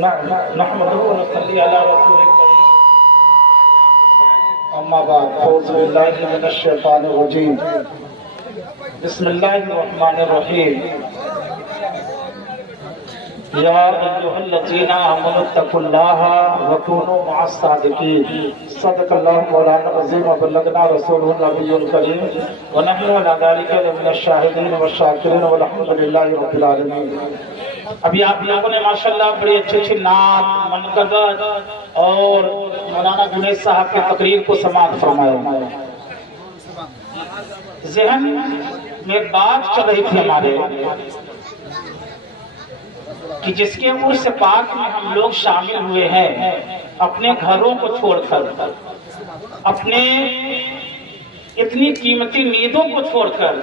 نحمده ونصلي على رسوله الكريم. اما بعد اعوذ بالله من الشیطان الرجیم. بسم اللہ الرحمن الرحیم. یا ایھا الذین آمنوا اتقوا اللہ وکونوا مع الصادقین. صدق اللہ مولانا العظیم وبلغنا رسولہ النبی الکریم ونحن علی ذلک لمن الشاہدین والشاکرین والحمد للہ رب العالمین. ابھی آپ لوگوں نے ماشاءاللہ بڑی اچھی اچھی نعت منقبت اور مولانا جنید صاحب کی تقریر کو سماعت فرمایا. ذہن میں ایک بات چل رہی تھی ہمارے کہ جس کے عرس پاک میں ہم لوگ شامل ہوئے ہیں، اپنے گھروں کو چھوڑ کر، اپنے اتنی قیمتی نیندوں کو چھوڑ کر،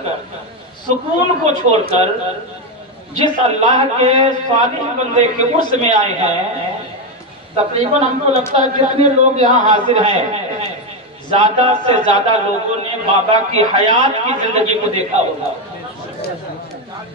سکون کو چھوڑ کر جس اللہ کے صالح بندے کے عرس میں آئے ہیں، تقریباً ہم کو لگتا ہے جتنے لوگ یہاں حاضر ہیں زیادہ سے زیادہ لوگوں نے بابا کی حیات کی زندگی کو دیکھا ہوگا.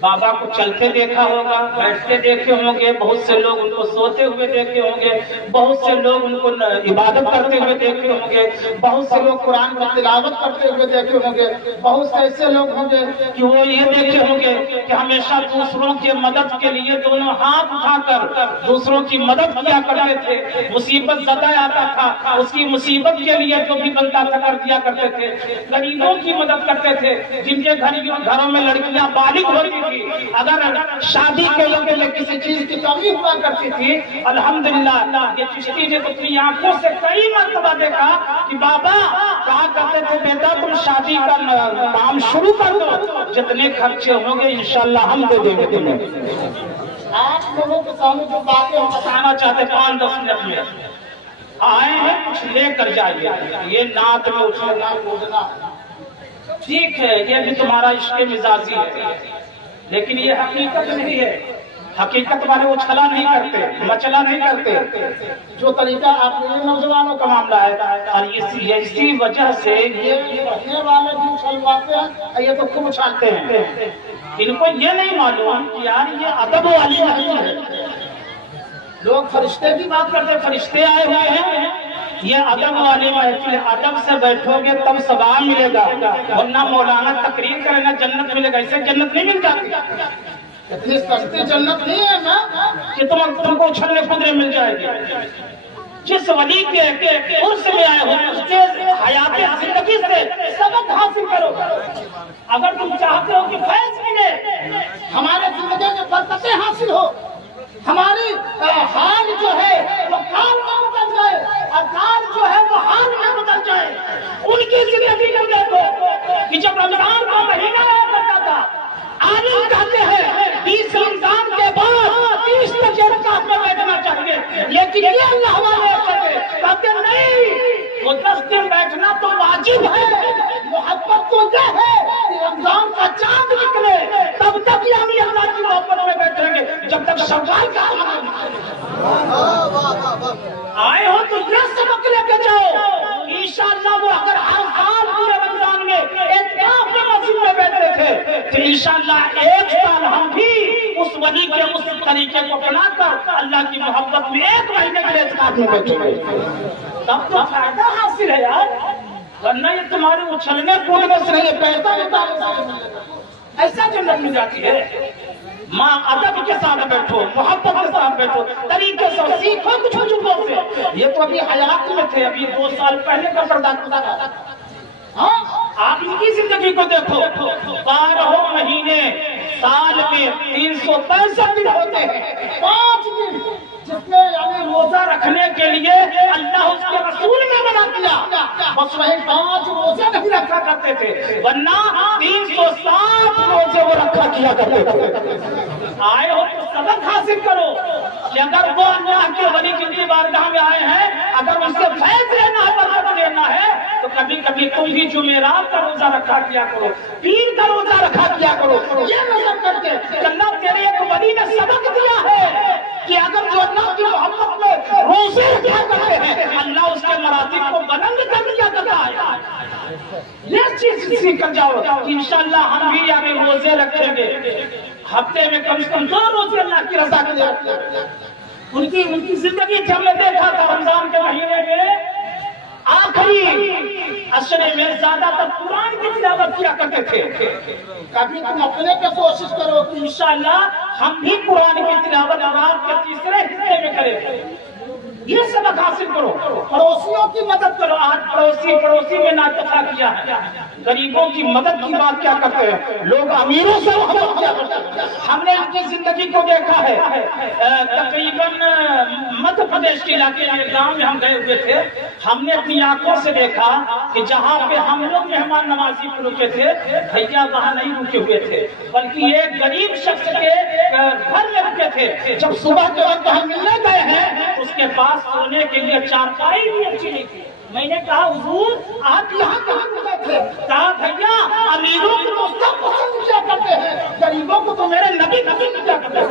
بابا کو چلتے دیکھا ہوگا، بیٹھتے دیکھے ہوں گے، بہت سے لوگ ان کو سوتے ہوئے دیکھے ہوں گے، بہت سے لوگ ان کو عبادت کرتے ہوئے دیکھے ہوں گے، بہت سے لوگ قرآن کی تلاوت کرتے ہوئے دیکھے ہوں گے، بہت سے ایسے لوگ ہوں گے کہ وہ یہ دیکھے ہوں گے کہ ہمیشہ دوسروں کی مدد کے لیے دونوں ہاتھ اٹھا کر دوسروں کی مدد کیا کرتے تھے. مصیبت زدہ آتا تھا، اس کی مصیبت کے لیے جو بھی بنتا تھا کر دیا کرتے تھے. غریبوں کی مدد کرتے تھے، جن کے گھروں میں لڑکیاں بالغ ہوتی تھی، اگر شادی کے لیے کسی چیز کی کمی ہوا کرتی تھی، الحمدللہ یہ چشتی نے اپنی آنکھوں سے کئی مرتبہ دیکھا کہ بابا کہا کرتے تھے بیٹا تم شادی کا کام شروع کر دو، جتنے خرچے ہوں گے انشاءاللہ ہم دے دیں گے تمہیں. آپ لوگوں کے سامنے جو باتیں ہم بتانا چاہتے 5-10 منٹ میں آئے ہیں، کچھ لے کر جائیے. یہ نعت میں اچھلنا کودنا ٹھیک ہے، یہ بھی تمہارا عشق مزاجی ہے، لیکن یہ حقیقت نہیں ہے. حقیقت والے اچھلا نہیں کرتے، مچلا نہیں کرتے. جو طریقہ آپ نے نوجوانوں کا معاملہ ہے اور اسی وجہ سے یہ پڑھنے والے بھی اچھلواتے ہیں، یہ تو خوب اچھالتے ہیں. ان کو یہ نہیں معلوم کہ یار یہ ادب والی نہیں ہے. لوگ فرشتے کی بات کرتے ہیں، فرشتے آئے ہوئے ہیں. یہ ادب والی محفل، ادب سے بیٹھو گے تب ثواب ملے گا، ورنہ مولانا تقریر کرے نا جنت ملے گا. اسے جنت نہیں مل جاتی. اتنی سستی جنت نہیں ہے نا کہ تم کو اچھلنے کودنے مل جائے گی. جس ولی کے عرس میں آئے ہو اس کے حیات زندگی سے سبق حاصل کرو. اگر تم چاہتے ہو کہ فیض ملے، ہمارے زندگی میں برکتیں حاصل ہو، ہماری حال جو ہے وہ کال میں بدل جائے اور کال جو ہے وہ حال میں بدل جائے. ان کی زندگی میں دیکھو کہ جب رمضان کا مہینہ آیا کرتا تھا، عالم کہتے ہیں 20 رمضان کے بعد 30 تک رکعت میں بیٹھنا چاہیے، لیکن یہ اللہ والے کہتے نہیں، وہ 10 دن بیٹھنا تو واجب ہے. محبت تو یہ ہے کہ رمضان کا چاند نکلے تب تک یہ ہم اللہ کی محبت میں بیٹھیں گے، جب تک شوال کا آئے ہو تو یہ سبق لے کے جاؤ. انشاءاللہ وہ اگر ہر سال پورے رمضان میں اعتکاف میں مسجد میں بیٹھتے تھے تو انشاءاللہ ایک سال ہم بھی اس ولی کے اس طریقے کو اپنا کر اللہ کی محبت میں 1 مہینے کے لیے اعتکاف میں بیٹھیں گے. تب تو فائدہ حاصل ہے یار، ورنہ یہ تمہارے اچھلنے کودنے سے نہیں، پیسہ ایسا جنت مل جاتی ہے. ماں ادب کے ساتھ بیٹھو، محبت کے ساتھ بیٹھو، طریقے سے سیکھو کچھ بزرگوں سے. یہ تو ابھی حیات میں تھے، ابھی 2 سال پہلے کا پردہ کرتا تھا. ہاں آپ ان کی زندگی کو دیکھو. 12 مہینے سال میں 365 دن ہوتے ہیں، 5 دن جتنے یعنی روزہ رکھنے کے لیے اللہ اس کے رسول نے منع کیا، بس وہی 5 روزے نہیں رکھا کرتے تھے، ورنہ 360 روزے وہ رکھا کیا کرتے تھے. آئے ہو تو سبق حاصل کرو کہ اگر وہ اللہ کے ولی کی بارگاہ میں آئے ہیں، اگر ان سے فیض لینا ہے، برکت لینا ہے، تو کبھی کبھی تم بھی جمعرات کا روزہ رکھا کیا کرو، پیر کا روزہ رکھا کیا کرو. یہ نظر کر کے کہ اللہ تیرے ایک ولی نے سبق دیا ہے کہ اگر جو اللہ کی محبت میں روزے رکھا کرتے ہیں اللہ اس کے مراتب کو بلند کر دیا کرتا ہے. یہ چیز سیکھ کر جاؤ کہ انشاءاللہ ہم بھی یعنی روزے رکھیں گے. ہفتے میں کم سے کم 2 روزے اللہ کی رضا کے لیے. ان کی زندگی جب میں دیکھا تھا رمضان کے مہینے میں آخری اشرے میں زیادہ تر قرآن کی تلاوت کیا کرتے تھے. کبھی تم اپنے پہ کوشش کرو کہ انشاءاللہ ہم بھی قرآن کی تلاوت رات کے تیسرے حصے میں کریں. یہ سبق حاصل کرو. پڑوسیوں کی مدد کرو. آج پڑوسی میں نااتفا کیا ہے. غریبوں کی مدد کی بات کیا کرتے ہیں لوگ، امیروں سے محبت کیا کرتے ہیں. ہم نے ان کی زندگی کو دیکھا ہے. تقریباً مدھیہ پردیش کے علاقے میں گاؤں میں ہم گئے ہوئے تھے. ہم نے اپنی آنکھوں سے دیکھا کہ جہاں پہ ہم لوگ مہمان نوازی پہ رکے تھے، بھیا وہاں نہیں رکے ہوئے تھے بلکہ ایک غریب شخص کے گھر میں رکے تھے. جب صبح کے وقت ہم ملنے گئے ہیں اس کے پاس سونے کے لیے چارپائی بھی اچھی نہیں تھی. میں نے کہا حضور آپ یہاں کہاں رکے تھے؟ کہا بھیا امیروں کو تو سب پسند کیا کرتے ہیں، غریبوں کو تو میرے نبی کیا کرتے ہیں.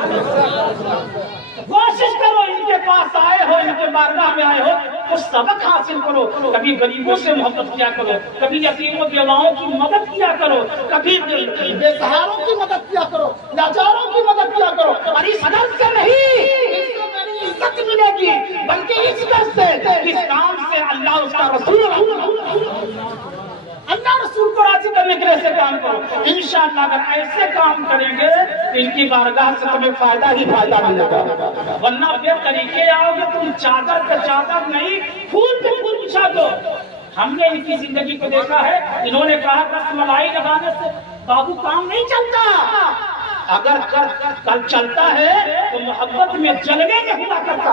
کوشش کرو، ان کے پاس آئے ہو، ان کے بارگاہ میں آئے ہو تو سبق حاصل کرو. کبھی غریبوں سے محبت کیا کرو، کبھی یتیم و بیواؤں کی مدد کیا کرو، کبھی بے سہاروں کی مدد کیا کرو، لاچاروں کی مدد کیا کرو. اور اس حد سے نہیں عزت ملے گی بلکہ اس ڈر سے، اس کام سے اللہ اس کا رسول اللہ رسول کو راضی کرنے کے لیے ایسے کام کرو. انشاءاللہ اگر ایسے کام کریں گے تو ان کی بارگاہ سے تمہیں فائدہ ہی فائدہ ملے گا. ورنہ بے طریقے آؤ گے تم چادر پہ چادر نہیں پھول پہ پھول بچھا دو. ہم نے ان کی زندگی کو دیکھا ہے. انہوں نے کہا رس ملائی لگانے سے بابو کام نہیں چلتا. اگر کل چلتا ہے تو محبت میں جلنے میں ہوا کرتا.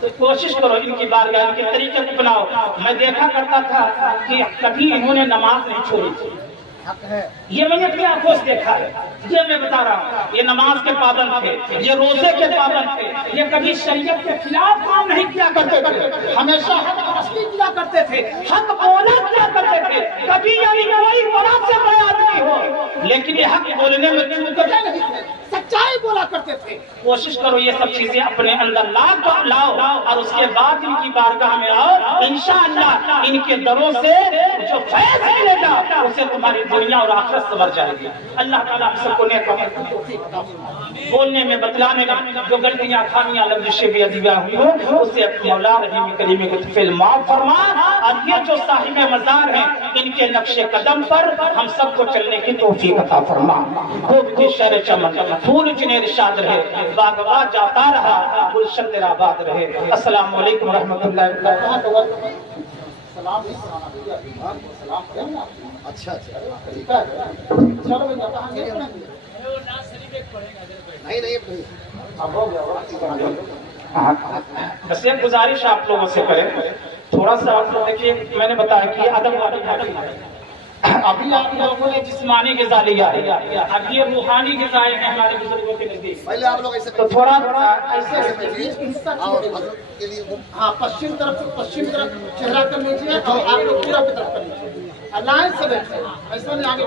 تو کوشش کرو ان کی بارگاہ ان کے طریقے کو اپناؤ. میں دیکھا کرتا تھا کہ کبھی انہوں نے نماز نہیں چھوڑی تھی. یہ میں نے اپنی آنکھوں سے دیکھا ہے. یہ میں بتا رہا ہوں، یہ نماز کے پابند تھے، یہ روزے کے پابند تھے، یہ کبھی شریعت کے خلاف کام نہیں کیا کرتے تھے. ہمیشہ حق پرستی کیا کرتے تھے، حق بولا کیا کرتے تھے. کبھی یعنی کوئی بڑا سے بڑا آدمی ہو لیکن یہ حق بولنے میں چوکتے نہیں تھے، سچائی بولا کرتے تھے. کوشش کرو یہ سب چیزیں اپنے اندر لاؤ اور اس کے بعد ان کی بارگاہ میں آؤ. انشاءاللہ ان کے دروں سے جو فیض ملے گا اسے تمہاری دنیا اور آخرت سنور جائے گی. اللہ تعالیٰ ہم سب کو نیک عمل کی توفیق عطا فرمائے. بولنے میں بتلانے میں جو غلطیاں خامیاں لفظیں بھی ادبیاں ہوئی ہو اسے اپنے مولا رحیم کریم کے طفل معاف فرما. اور یہ جو صاحب مزار ہیں ان کے نقش قدم پر ہم سب کو چلنے کی توفیق عطا فرما. خوب کی شہر چمن پھول جنہیں ارشاد رہے، باغباں جاتا رہا گلشن تیرا آباد رہے. السلام علیکم ورحمۃ اللہ وبرکاتہ. اچھا بس ایک گزارش آپ لوگوں سے کریں، تھوڑا سا آپ لوگ دیکھیے. میں نے بتایا کہ ادب والی باتیں ابھی آپ لوگوں نے جسمانی غذا لیا ہے، اب یہ روحانی غذائیں ہیں ہمارے بزرگوں کے نزدیک. پہلے آپ لوگ ایسے تو تھوڑا ایسے ہاں پشچم طرف چہرہ کر لیجیے اور آپ لوگ پورا کی طرف کر لیجیے. لائن سے بیٹھے ایسا نہیں آگے